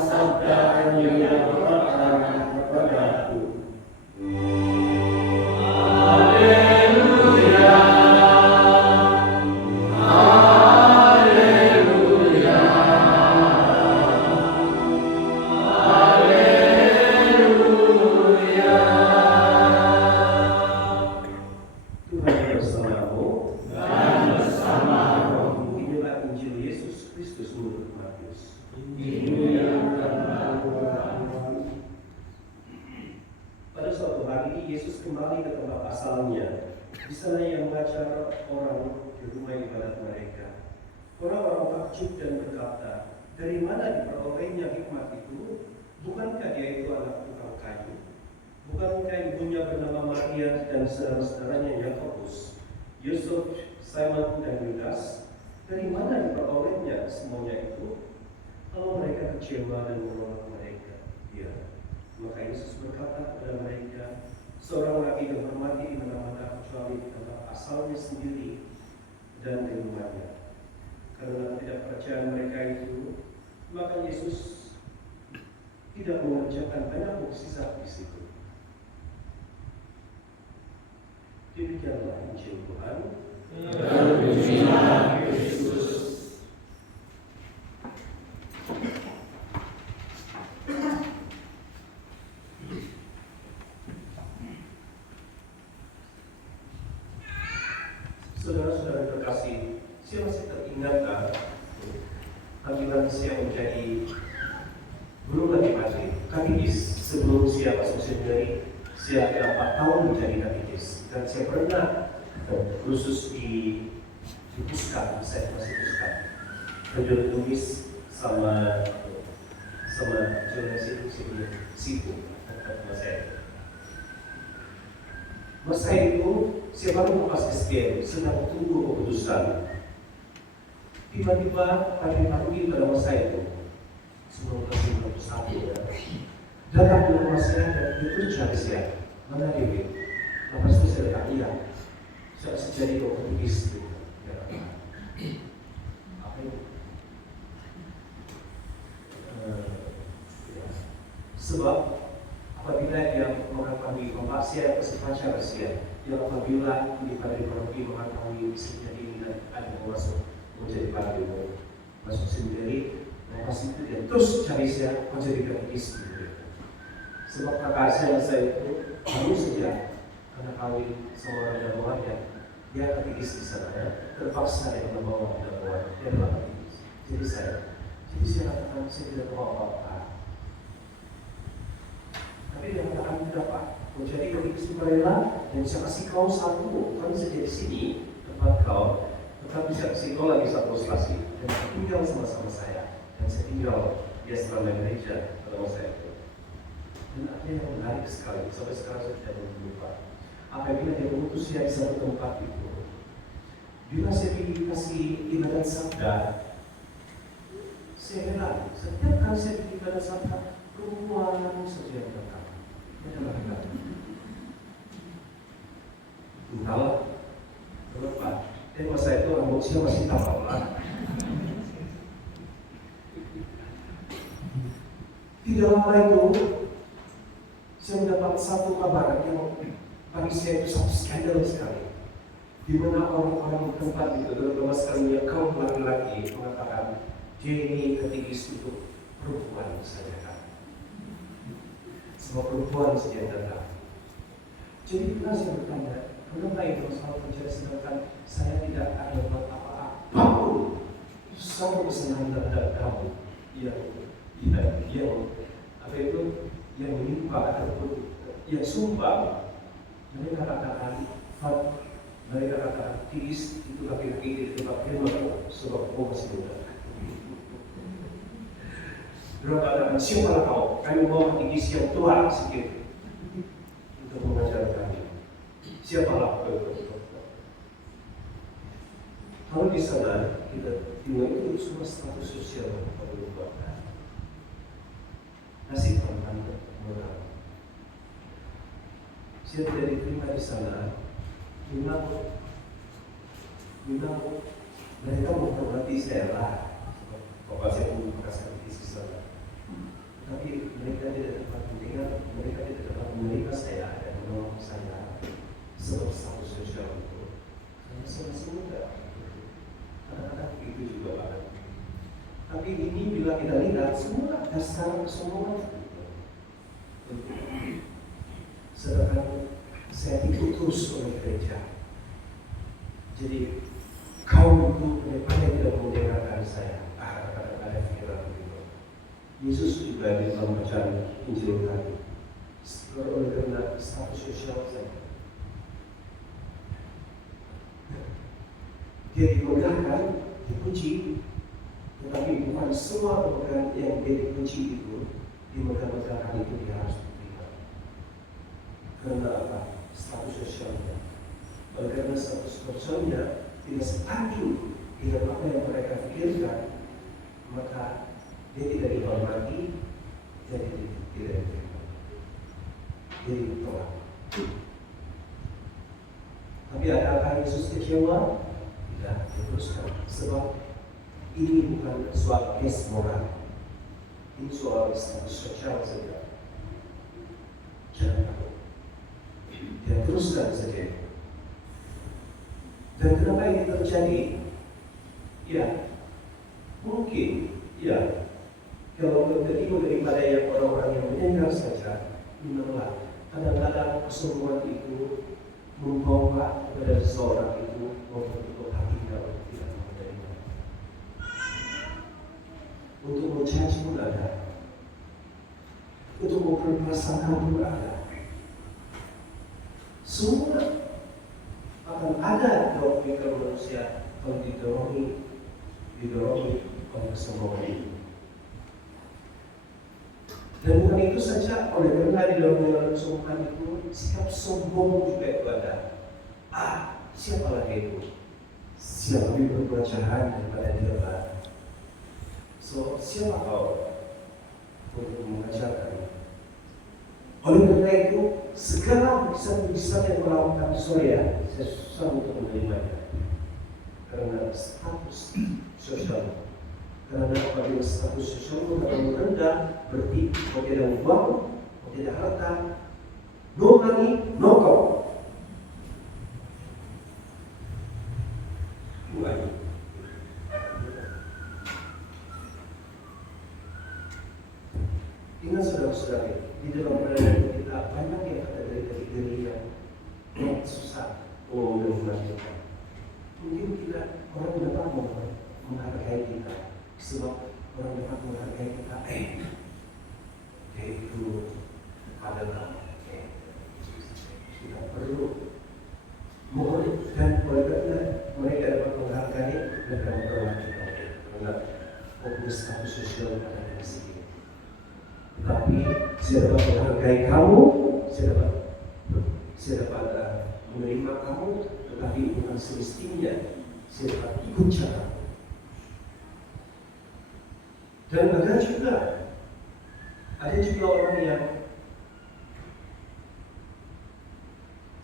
sabda yang dikatakan kepadaku. Pada suatu hari Yesus kembali ke tempat asalnya. Di sana ia mengajar orang di rumah ibadat mereka. Orang-orang takjub dan berkata, "Dari mana diperolehnya hikmat itu? Bukankah dia itu anak tukang kayu? Bukankah ibunya bernama Maria dan saudara-saudaranya Yakobus, Yusuf, Simon dan Yudas? Dari mana diperolehnya semuanya itu?" Lalu mereka kecewa dan menolak mereka. Maka Yesus berkata kepada mereka, "Seorang nabi dihormati di mana-mana kecuali di tempat asalnya sendiri dan di rumahnya." Karena tidak percaya mereka itu, maka Yesus tidak mengerjakan banyak mukjizat di situ. Demikianlah Injil Tuhan. Terpujilah Kristus. Saudara-saudara terkasih, saya masih teringatkan panggilan saya menjadi guru matematik, katedis. Sebelum saya masuk seminari, saya 4 tahun menjadi katedis. Dan saya pernah khusus di Puskat, saya masih Puskat. Kerja tulis sama jurnalistik situ saya. Masa itu saya baru lepas SPM, sedang tunggu keputusan. Tiba-tiba kami panggil pada masa itu 1991 ya. Datang ke rumah saya dan itu cari saya. Mana dia? Lepas itu saya kata iya. Saya jadi komunis gitu. Apa itu? Sebab apabila dia mengetahui bahwa saya pacar saya, yang apabila di pada ekonomi mengetahui seperti ini dan ada masuk menjadi pahlawan, masuk sendiri, pasti itu dia terus cari saya menjadi katedis. Sebab kakak saya itu baru saja karena kawin sama orang Jawa, dia katedis di sana ya, terpaksa dia membawa Jawa, dia adalah katedis. Jadi saya katakan saya tidak tahu apa-apa. Tapi dia katakan tidak Pak, mau jadi katedis sukarela dan bisa kasih kau satu, kan bisa jadi sini tempat kau, tetap bisa kasih kau lagi satu stasi dan tinggal sama-sama saya dan saya tinggal di asrama gereja pada masa itu. Dan ada yang menarik sekali, sampai sekarang saya tidak lupa. Apabila dia mengutus saya di satu tempat itu, bila saya dikasih ibadat sabda, saya heran, setiap kali saya bikin ibadat sabda, perempuan saja yang datang. Entahlah kenapa. Dan masa itu rambut saya masih tampak lah. Tidak lama itu saya mendapat satu kabar yang bagi saya itu sangat skandal sekali. Di mana orang-orang di tempat itu, terutama sekali yang kaum laki-laki mengatakan dia ini katedis itu perempuan saja kan. Semua perempuan saja yang datang. Jadi pernah saya bertanya, kenapa itu selalu terjadi sedangkan saya tidak ada buat apa-apa? Sama kesenangan terhadap kamu yang apa itu yang menimpa ataupun yang sumpah. Mereka katakan aktivis itu laki-laki di tempat firman sebab kau masih muda. Mereka katakan siapa kau? Kami mau aktivis yang tua sedikit untuk mengajar kami. Siapalah kau? Kalau di sana kita tinggal itu semua status sosial berubah. Nasib tantangan moral. Saya tidak diterima di sana. Memang mereka menghormati saya lah. Bapak saya pun bekas aktivis di sana. dasar kesombongan. Sedangkan saya diutus oleh gereja. Jadi kaum itu daripada tidak mendengarkan saya. Kadang-kadang ada pikiran begitu. Yesus juga di dalam bacaan Injil tadi. Oleh karena status sosial saya, dia dimegahkan, dipuji, tetapi bukan semua pemegang yang dia dipuji itu, dimegah-megahkan itu dia harus diterima. Karena apa? Status sosialnya. Oleh karena status sosialnya tidak sepadan dengan apa yang mereka pikirkan, maka dia tidak dihormati, jadi tidak diterima. Jadi ditolak. Tapi adakah Yesus kecewa? Tidak, diteruskan. Sebab ini bukan soal kes moral, ini soal status sosial saja. Jangan takut. Dia teruskan saja. Dan kenapa ini terjadi? Ya, mungkin, ya, kalau tertipu daripada yang orang-orang yang mendengar saja, menolak. Kadang-kadang kesombongan itu membawa kepada seseorang itu membentuk hatinya untuk tidak menerima. Untuk mencaci pun ada, untuk mempermasalahkan pun ada. Semua akan ada dalam pikiran manusia kalau didorong oleh kesombongan itu. Dan bukan itu saja, oleh karena di dalam kesombongan itu sikap sombong juga itu ada. Siapa lagi itu? Siapa lebih berpelajaran daripada dia lah. So, siapa kau untuk mengajarkan? Oleh karena itu, segala bisa yang melakukan saya susah untuk menerimanya. Karena status sosial. Karena apabila status sosial terlalu rendah, berarti kau tidak uang, kau tidak harta, no money, no God. Ingat saudara-saudara, di dalam perjalanan kita banyak yang ada dari diri yang susah, mengajarkan. Mungkin kita orang dapat menghargai kita, sebab orang dapat menghargai kita. Dia itu adalah kita perlu mohon dan mereka dapat menghargai dan menghormati kita karena status sosial ada di sini. Tetapi saya dapat menghargai kamu, saya dapat menerima kamu, tetapi bukan semestinya saya dapat ikut cara. Dan ada juga orang yang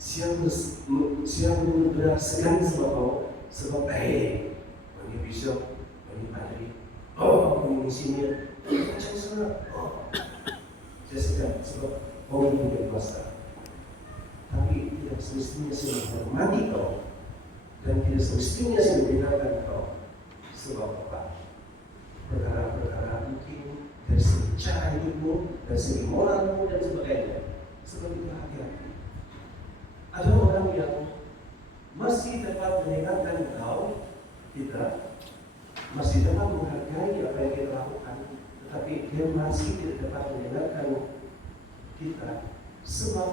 siap benar-benar segan sama kau, sebab ini bishop, ini padri, ini misinya, macam sana. Saya segan sebab kau ini punya kuasa. Tapi tidak semestinya saya menghormati kau, dan tidak semestinya saya membenarkan kau. Sebab apa? Perkara-perkara mungkin dari segi cara hidupmu, dari segi moralmu dan sebagainya. Sebab itu hati-hati. Ada orang yang masih dapat mendengarkan kau, kita masih dapat menghargai apa yang kita lakukan, tetapi dia masih tidak dapat mendengarkan kita, sebab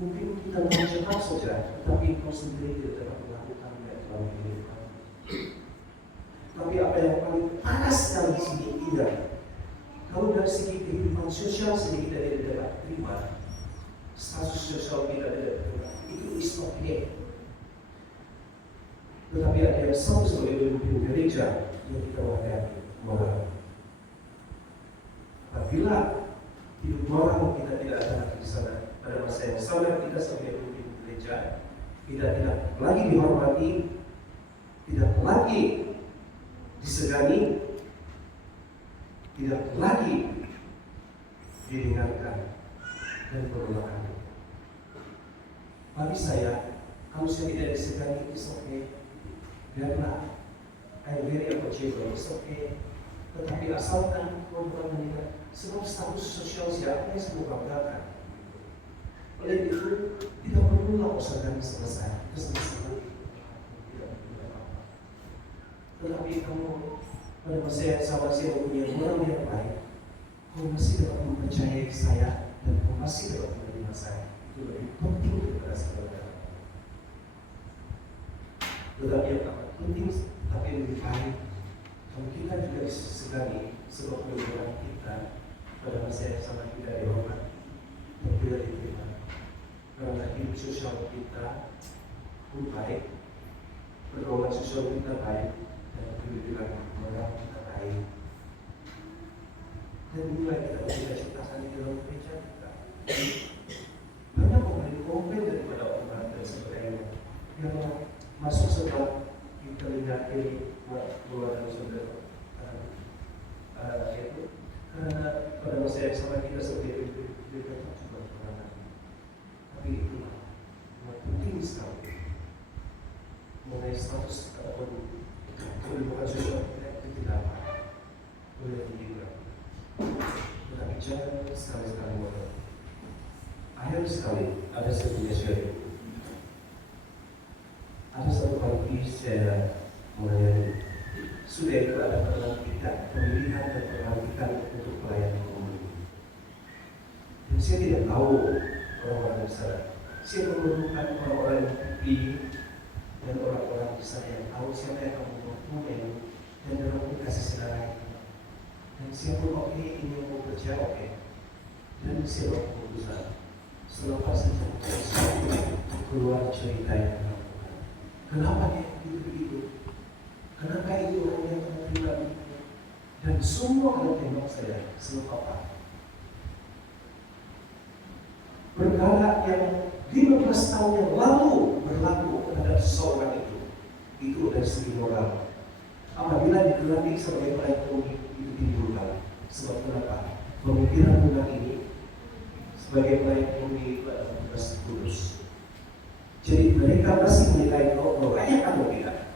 mungkin kita mau cepat saja, tetapi kau sendiri tidak dapat melakukan yang telah dilakukan. Tapi apa yang paling panas dalam segi tidak, kalau dari segi kehidupan sosial sendiri kita tidak dapat terima, status sosial kita tidak terima, itu is okay. Tetapi ada yang sama sebagai pemimpin gereja yang kita wadahi moral. Apabila hidup moral kita tidak ada di sana, pada masa yang sama kita sebagai pemimpin gereja tidak lagi dihormati, tidak lagi disegani, tidak lagi didengarkan dan penolakan. Bagi saya, kalau saya tidak disegani, it's okay. Biarlah, I'm very approachable, it's okay. Tetapi asalkan kau bukan mendengar Sebab status sosial siapa yang semua banggakan. Oleh itu, tidak perlulah usaha kami selesai. Kita sama-sama tidak perlu apa-apa. Tetapi kamu pada masa yang sama saya mempunyai orang yang baik. Kau masih dapat mempercayai saya dan kau masih dapat menerima saya. Itu lebih penting daripada segala. Tetapi yang penting, tapi lebih baik kalau kita juga disegani sebab kebenaran kita pada masa yang sama kita dihormat dan tidak diterima. Karena hidup sosial kita pun baik, pergaulan sosial kita baik, dan kebenaran orang kita baik. Dan inilah kita bisa ciptakan di dalam gereja kita. Banyak orang yang komplain daripada orang dan sebagainya yang masuk setelah kita lihat ini keluar dari saudara itu karena pada masa yang sama kita sebagai mereka juga pernah, tapi itulah yang penting sekali mengenai status ataupun kedudukan sosial kita itu tidak boleh tinggal, tetapi jangan sekali-sekali bodoh. Akhir sekali ada sebuah syariat. Ada satu pagi saya mengenai sudah itu ada pemilihan dan pelantikan untuk pelayanan umum. Dan saya tidak tahu orang-orang besar. Saya memerlukan orang-orang yang putih dan orang-orang besar yang tahu siapa yang kamu mempunyai dan dalam kasih saudara. Dan saya pun oke, ini yang mau kerja oke. Dan saya mau keputusan. Selepas saja keluar cerita yang kenapa dia begitu? Kenapa itu orang yang terima? Dan semua kalau tembak saya selalu apa? Perkara yang 15 tahun yang lalu berlaku terhadap seseorang itu dari segi moral. Apabila digelar sebagai pelayan publik itu timbulkan. Sebab kenapa? Pemikiran umat ini sebagai pelayan publik adalah tugas kudus. Jadi mereka masih menilai bahwa layak atau tidak.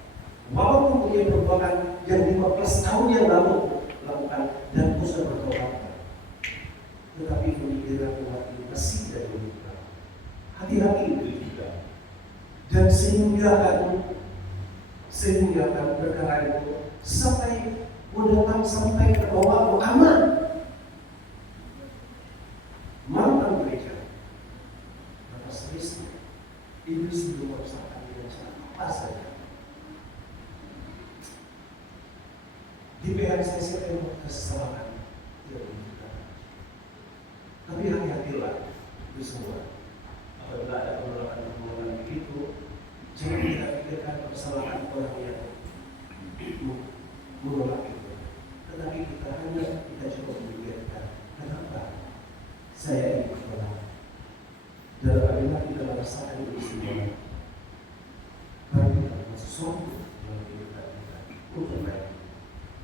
Walaupun punya perbuatan yang 15 tahun yang lalu lakukan dan sudah bertobat, tetapi pemikiran umat ini masih tidak berubah. Hati-hati itu juga. Dan sehingga perkara itu sampai datang sampai ke bawah aman. Mantan gereja, maka serius. Iblis belum merusakan dengan cara apa saja. Di PH saya yang kesalahan tidak menunjukkan. Tapi hati-hatilah itu semua. Apabila ada penolakan begitu, jangan kita pikirkan kesalahan orang yang menolak itu. Tetapi kita coba memikirkan kenapa saya ini menolak. Dan apabila kita merasakan itu semua, mari kita lakukan sesuatu dalam kehidupan kita untuk baik.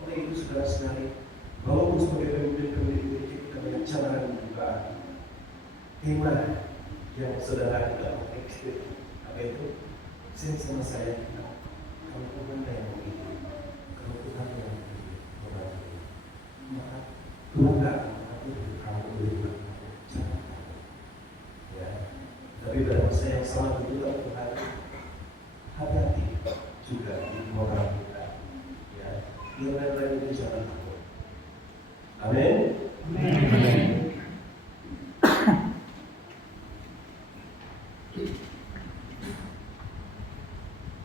Oleh itu saudara-saudari, walaupun sebagai pemimpin kita banyak cabaran dan cobaan, tema yang saudara tidak mengekstir apa itu, sama saya kalau Tuhan yang begitu, kalau Tuhan yang begitu, maka Tuhan tidak akan mengatur kamu beriman. Tapi pada masa yang sama juga Tuhan hati-hati juga di moral kita. Ya, yang lain-lain itu jangan takut. Amin.